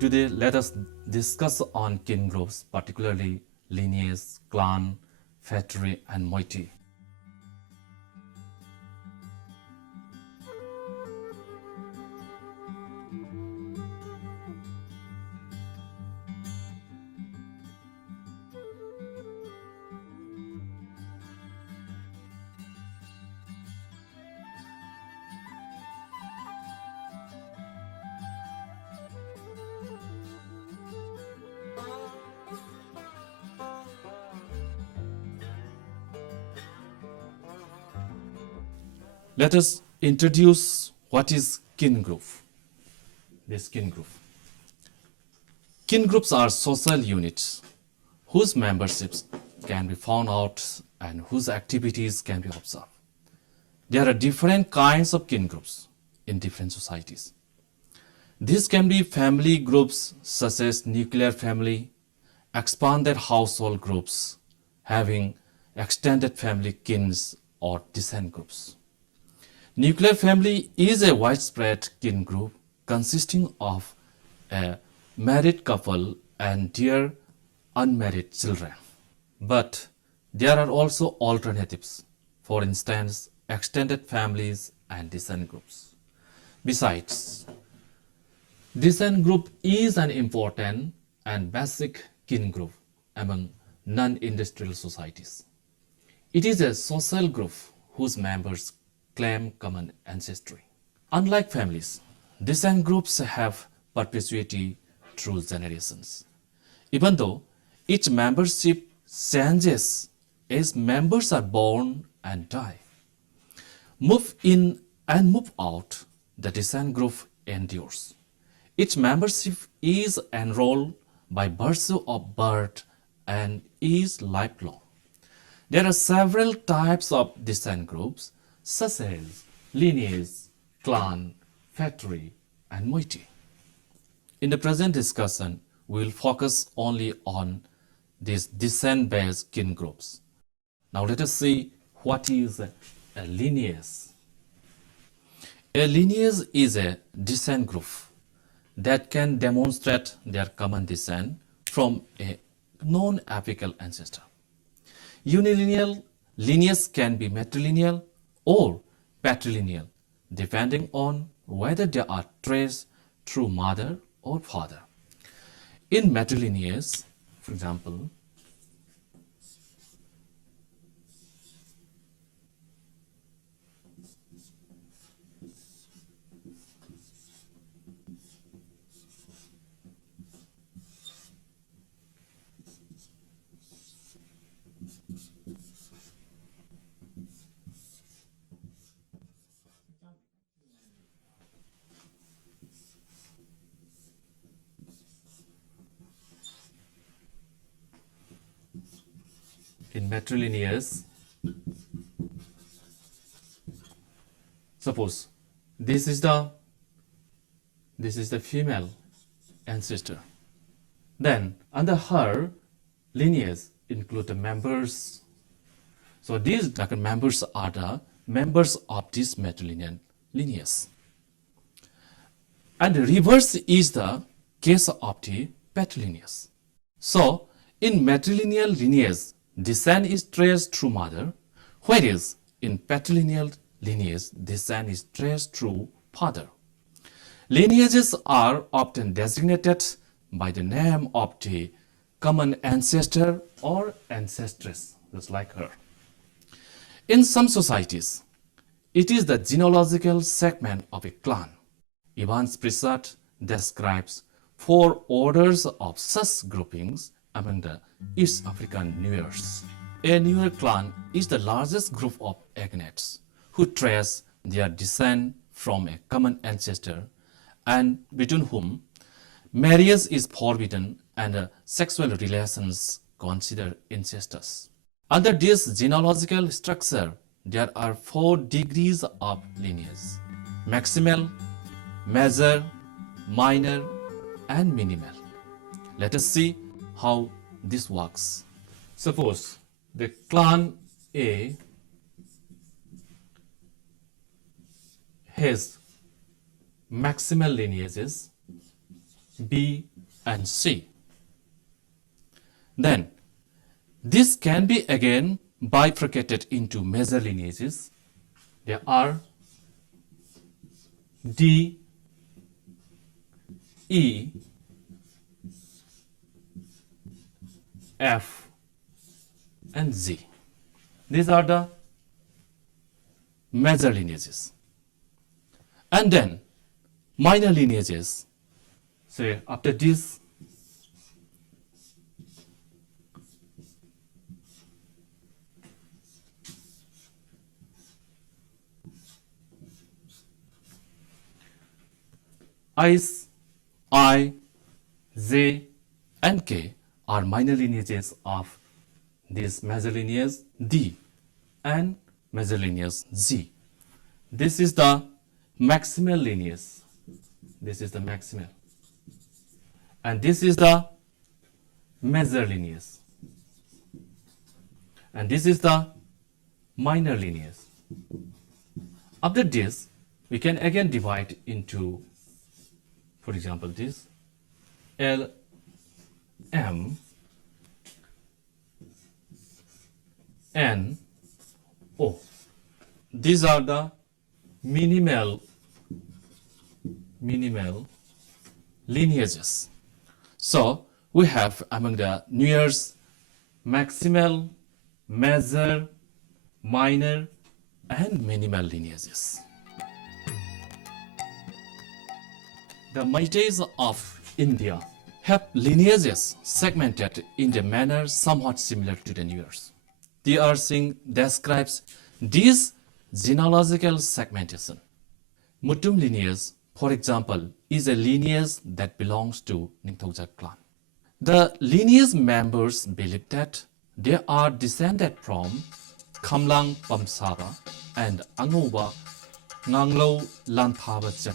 Today, let us discuss on kin groups, particularly lineage, clan, phratry, and moiety. Let us introduce what is kin group. This kin group. Kin groups are social units whose memberships can be found out and whose activities can be observed. There are different kinds of kin groups in different societies. These can be family groups such as nuclear family, expanded household groups having extended family kins or descent groups. Nuclear family is a widespread kin group consisting of a married couple and their unmarried children. But there are also alternatives, for instance, extended families and descent groups. Besides, descent group is an important and basic kin group among non-industrial societies. It is a social group whose members claim common ancestry. Unlike families, descent groups have perpetuity through generations. Even though each membership changes as members are born and die, move in and move out, the descent group endures. Each membership is enrolled by virtue of birth and is lifelong. There are several types of descent groups such as lineage, clan, phratry, and moiety. In the present discussion, we will focus only on these descent-based kin groups. Now let us see what is a lineage. A lineage is a descent group that can demonstrate their common descent from a known apical ancestor. Unilineal lineage can be matrilineal or patrilineal, depending on whether they are traced through mother or father. In matrilineage, for example, in matrilineage, suppose this is the female ancestor. Then under her lineage include the members. So these members are the members of this matrilineal lineage. And the reverse is the case of the patrilineage. So in matrilineal lineage, descent is traced through mother, whereas in patrilineal lineage, descent is traced through father. Lineages are often designated by the name of the common ancestor or ancestress, just like her. In some societies, it is the genealogical segment of a clan. Evans Pritchard describes 4 orders of such groupings among the East African Nuers. A Nuer clan is the largest group of agnates who trace their descent from a common ancestor and between whom marriage is forbidden and sexual relations considered incestuous. Under this genealogical structure, there are 4 degrees of lineage: maximal, major, minor, and minimal. Let us see how this works. Suppose the clan A has maximal lineages B, and C. Then, this can be again bifurcated into major lineages. There are D, E, F, and Z. These are the major lineages. And then minor lineages, say after this, Is, I, J, and K are minor lineages of this major lineage D and major lineage Z. This is the maximal lineage. This is the maximal. And this is the major lineage. And this is the minor lineage. After this, we can again divide into, for example, this L, M, N, O. These are the minimal lineages. So we have among the nearest maximal, major, minor, and minimal lineages. The Moieties of India have lineages segmented in a manner somewhat similar to the Nears. The Ersing describes this genealogical segmentation. Mutum lineage, for example, is a lineage that belongs to Ningthauja clan. The lineage members believe that they are descended from Khamlang Pamsaba and Angova Nganglo Lanthaba Jan.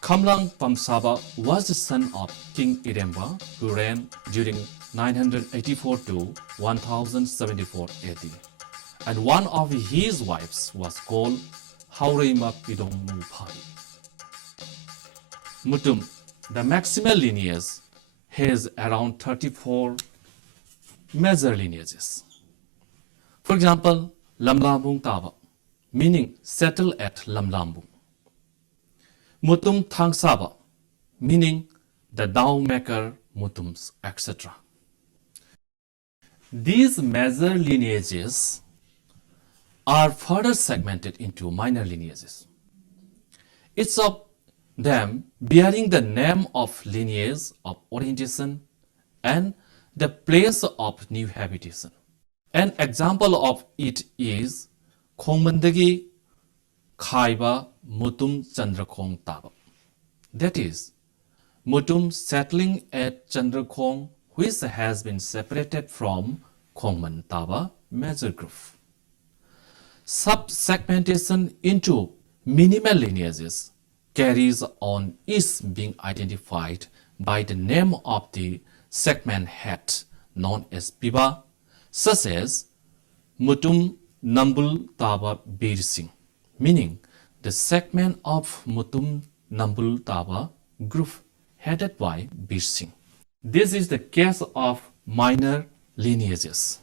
Khamlang Pamsaba was the son of King Iremba, who reigned during 984 to 1074 AD, and one of his wives was called Haureima Pidongmu Phari. Mutum, the maximal lineage, has around 34 major lineages. For example, Lamlambung Taba, meaning settle at Lamlambung. Mutum Thangsaba, meaning the Dao maker Mutums, etc. These major lineages are further segmented into minor lineages, each of them bearing the name of lineage of orientation and the place of new habitation. An example of it is Khongmandagi Khaiba Mutum Chandrakhong Taba. That is, Mutum settling at Chandrakhong, which has been separated from Khongman Taba major group. Sub-segmentation into minimal lineages carries on is being identified by the name of the segment head known as Piba, such as Mutum Nambul Taba Bir Singh, meaning the segment of Mutum Nambul Taba group headed by Bir Singh. This is the case of minor lineages.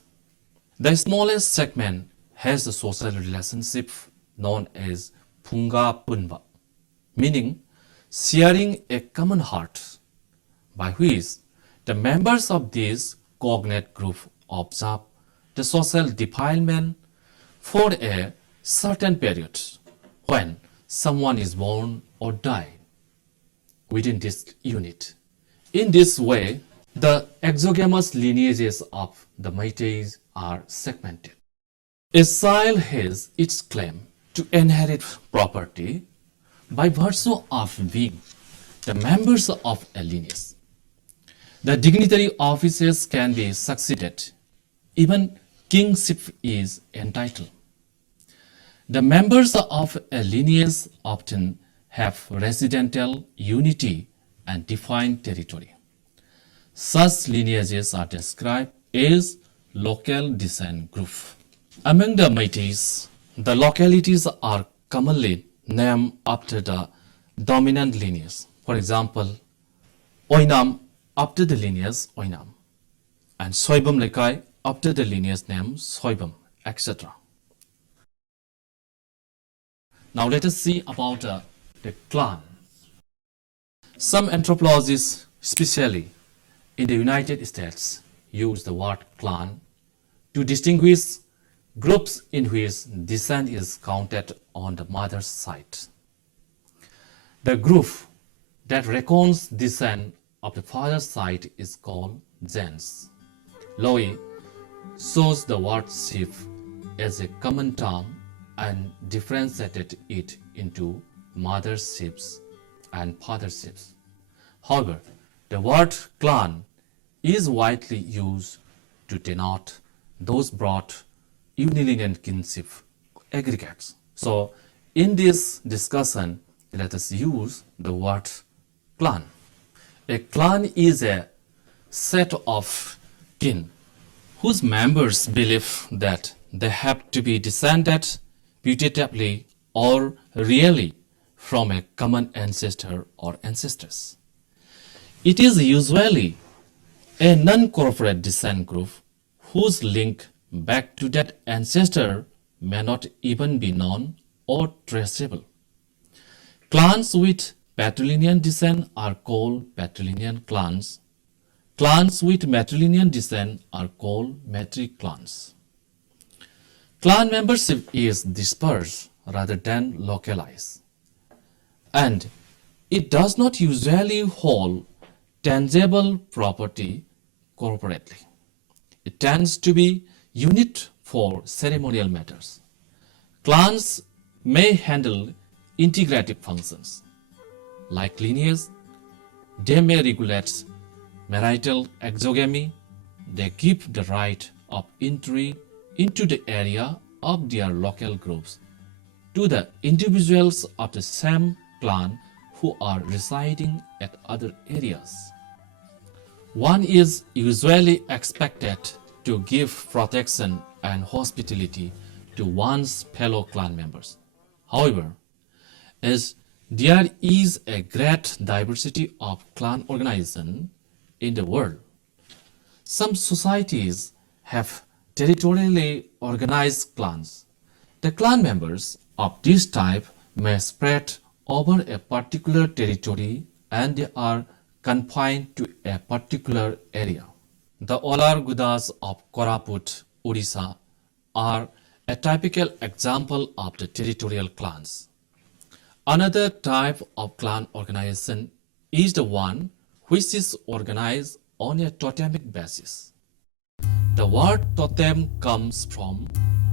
The smallest segment has a social relationship known as Punga Punba, meaning sharing a common heart, by which the members of this cognate group observe the social defilement for a certain period when someone is born or died within this unit. In this way, the exogamous lineages of the Moieties are segmented. A child has its claim to inherit property by virtue of being the members of a lineage. The dignitary offices can be succeeded. Even kingship is entitled. The members of a lineage often have residential unity and defined territory. Such lineages are described as local descent group. Among the Moieties, the localities are commonly named after the dominant lineage. For example, Oinam after the lineage Oinam, and Soibam Lekai after the lineage name Soibam, etc. Now let us see about the clan. Some anthropologists, especially in the United States, use the word clan to distinguish groups in which descent is counted on the mother's side. The group that reckons descent of the father's side is called gens. Lowy shows the word sheep as a common term and differentiated it into mother sheep and father sheep. However, the word clan is widely used to denote those broad unilinear kinship aggregates. So, in this discussion, let us use the word clan. A clan is a set of kin whose members believe that they have to be descended putatively or really from a common ancestor or ancestors. It is usually a non-corporate descent group whose link back to that ancestor may not even be known or traceable. Clans with patrilineal descent are called patrilineal clans. Clans with matrilineal descent are called matriclans. Clan membership is dispersed rather than localized, and it does not usually hold tangible property corporately. It tends to be unit for ceremonial matters. Clans may handle integrative functions like lineage. They may regulate marital exogamy. They give the right of entry into the area of their local groups to the individuals of the same clan who are residing at other areas. One is usually expected to give protection and hospitality to one's fellow clan members. However, as there is a great diversity of clan organization in the world, some societies have territorially organized clans. The clan members of this type may spread over a particular territory and they are confined to a particular area. The Olargudas of Koraput, Odisha are a typical example of the territorial clans. Another type of clan organization is the one which is organized on a totemic basis. The word totem comes from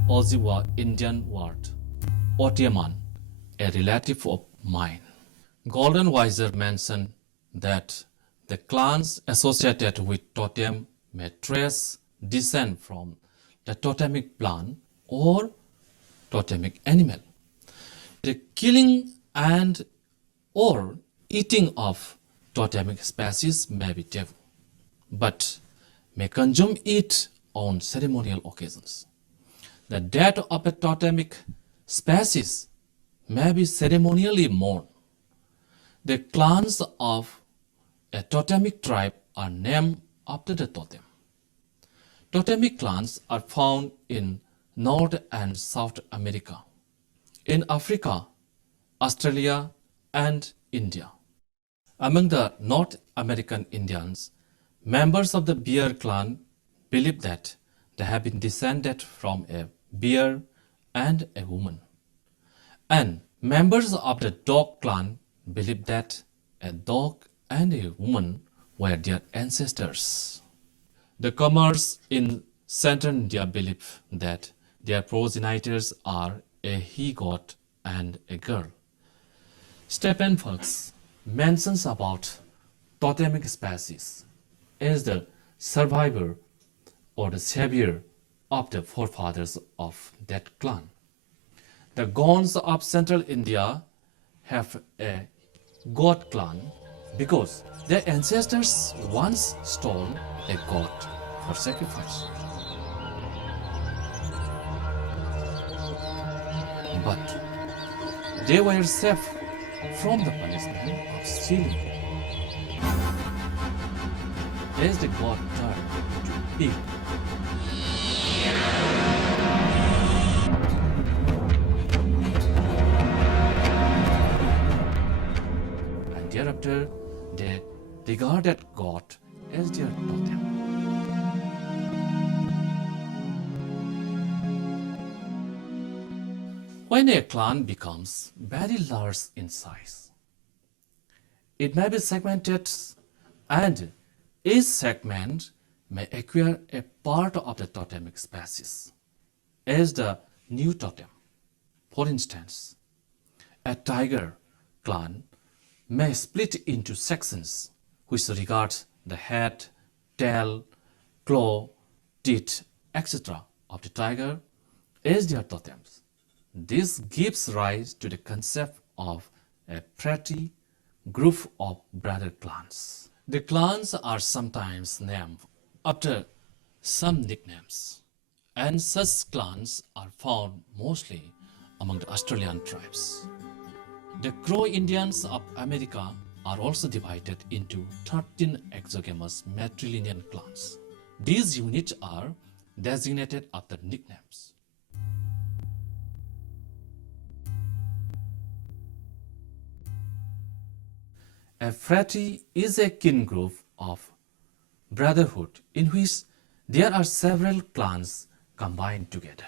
Ojibwa Indian word Otiaman, a relative of mine. Golden Weiser mentioned that the clans associated with totem may trace descent from the totemic plant or totemic animal. The killing and or eating of totemic species may be taboo, but may consume it on ceremonial occasions. The death of a totemic species may be ceremonially mourned. The clans of a totemic tribe are named after the totem. Totemic clans are found in North and South America, in Africa, Australia, and India. Among the North American Indians, members of the bear clan believe that they have been descended from a bear and a woman. And members of the dog clan believe that a dog and a woman were their ancestors. The Kamars in Central India believe that their progenitors are a he-goat and a girl. Stephen Fox mentions about totemic species as the survivor or the savior of the forefathers of that clan. The Gonds of Central India have a goat clan because their ancestors once stole a goat for sacrifice. But they were safe from the punishment of stealing. as the god turned into a pig. And thereafter, they regarded God as their totem. When a clan becomes very large in size, it may be segmented, and each segment may acquire a part of the totemic species as the new totem. For instance, a tiger clan may split into sections which regard the head, tail, claw, teeth, etc. of the tiger as their totems. This gives rise to the concept of a phratry, group of brother clans. The clans are sometimes named after some nicknames, and such clans are found mostly among the Australian tribes. The Crow Indians of America are also divided into 13 exogamous matrilineal clans. These units are designated after nicknames. A phratry is a kin group of brotherhood in which there are several clans combined together.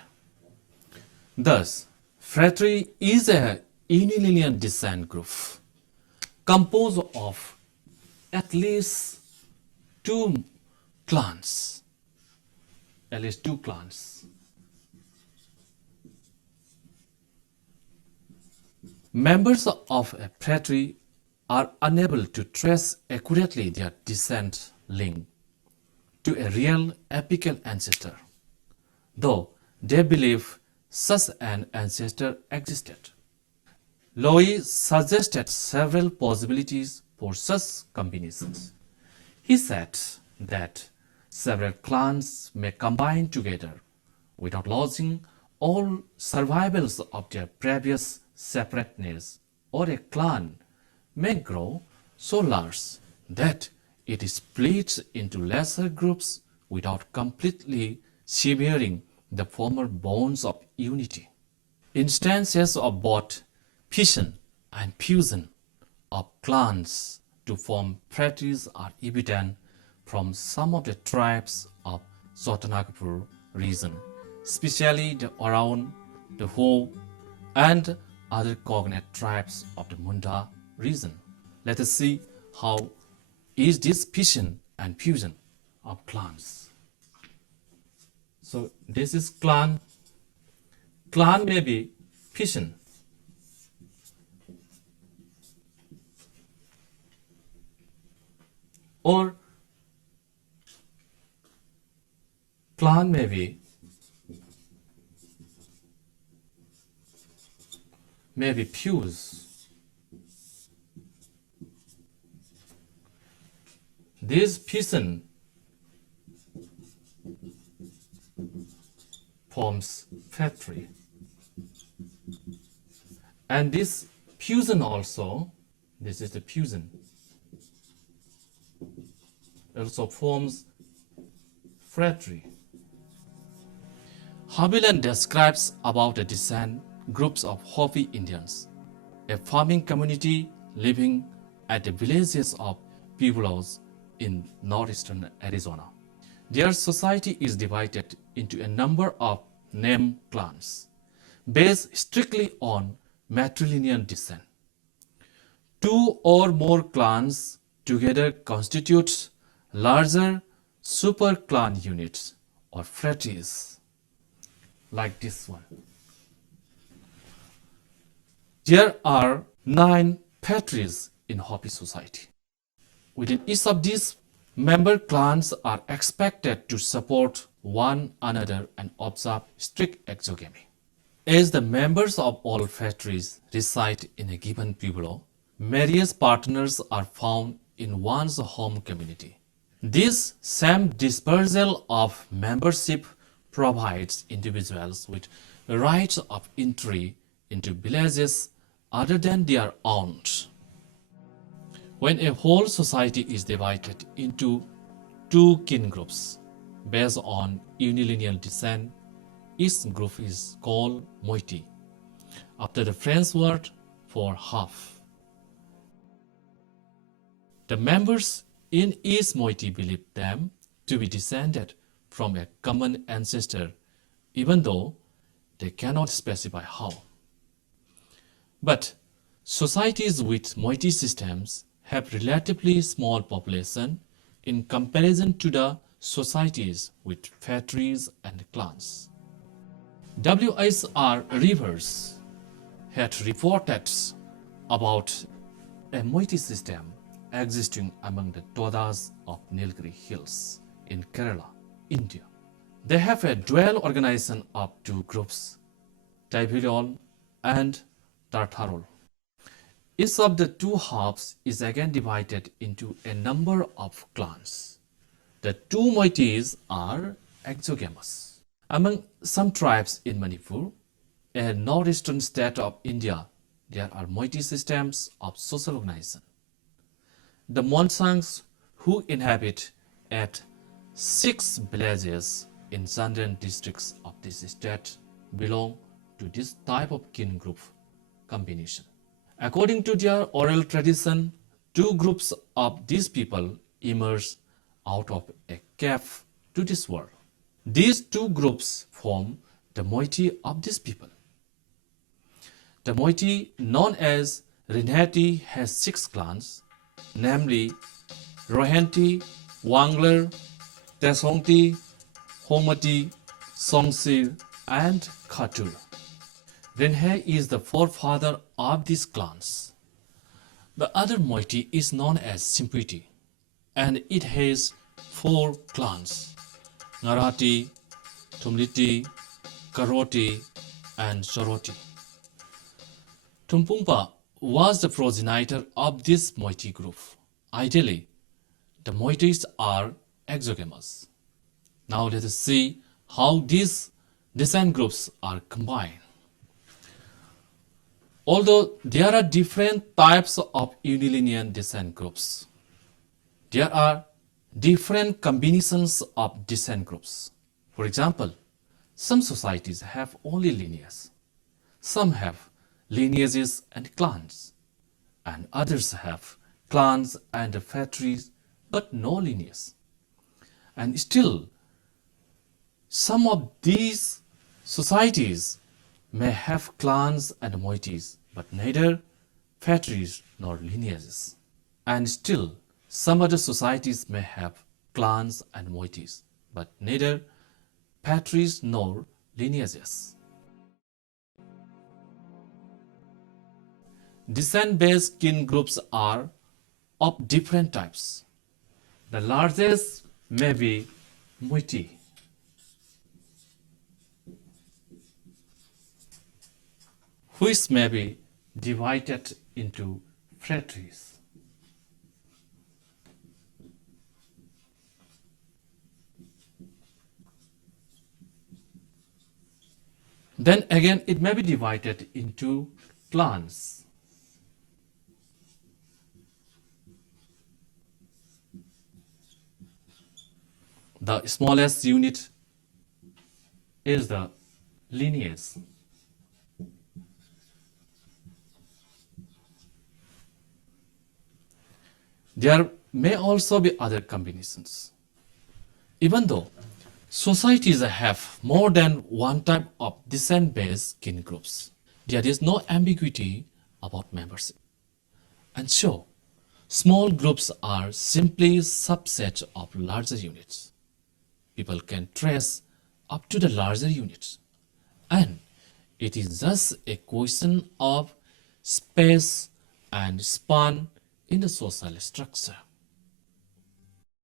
Thus, phratry is a unilineal descent group composed of at least two clans. Members of a phratry are unable to trace accurately their descent link to a real apical ancestor, though they believe such an ancestor existed. Lowy suggested several possibilities for such combinations. He said that several clans may combine together without losing all survivals of their previous separateness, or a clan may grow so large that it splits into lesser groups without completely severing the former bonds of unity. Instances of both fission and fusion of clans to form phratries are evident from some of the tribes of Chotanagpur region, especially around the Ho and other cognate tribes of the Munda region. Let us see how is this fission and fusion of clans. So this is clan. Clan may be fission. Or clan may be fuse. This fission forms phratry, and this fusion also, this is the fusion, also forms phratry. Haviland describes about the descent groups of Hopi Indians, a farming community living at the villages of Pueblos in northeastern Arizona. Their society is divided into a number of named clans based strictly on matrilineal descent. Two or more clans together constitute larger super clan units or phratries, like this one. There are 9 phratries in Hopi society. Within each of these, member clans are expected to support one another and observe strict exogamy. As the members of all phratries reside in a given pueblo, marriage partners are found in one's home community. This same dispersal of membership provides individuals with rights of entry into villages other than their own. When a whole society is divided into two kin groups based on unilineal descent. Each group is called moiety, after the French word for half. The members in each moiety believe them to be descended from a common ancestor, even though they cannot specify how. But societies with moiety systems have relatively small population in comparison to the societies with phratries and clans. WSR Rivers had reported about a moiety system existing among the Todas of Nilgiri Hills in Kerala, India. They have a dual organization of two groups, Taibhirol and Tartharol. Each of the two halves is again divided into a number of clans. The two moieties are exogamous. Among some tribes in Manipur, a northeastern state of India, there are moiety systems of social organization. The Monsangs, who inhabit at 6 villages in southern districts of this state, belong to this type of kin group combination. According to their oral tradition, two groups of these people emerged out of a cave to this world. These two groups form the moiety of these people. The moiety known as Rinhati has 6 clans, namely Rohanti, Wangler, Tesongti, Homati, Songsir, and Khatur. Rinhe is the forefather of these clans. The other moiety is known as Simpiti, and it has 4 clans: Ngarati, Tumliti, Karoti, and Soroti. Tumpumpa was the progenitor of this moiety group. Ideally, the moieties are exogamous. Now let us see how these descent groups are combined. Although there are different types of unilinear descent groups, there are different combinations of descent groups. For example, some societies have only lineages, some have lineages and clans, and others have clans and phratries but no lineage. And still, some of these societies may have clans and moieties, but neither phratries nor lineages. And still, some other societies may have clans and moieties, but neither phratries nor lineages. Descent-based kin groups are of different types. The largest may be moiety, which may be divided into phratries. Then again, it may be divided into clans. The smallest unit is the lineage. There may also be other combinations. Even though societies have more than one type of descent-based kin groups, there is no ambiguity about membership. And so, small groups are simply subsets of larger units. People can trace up to the larger units. And it is just a question of space and span in the social structure.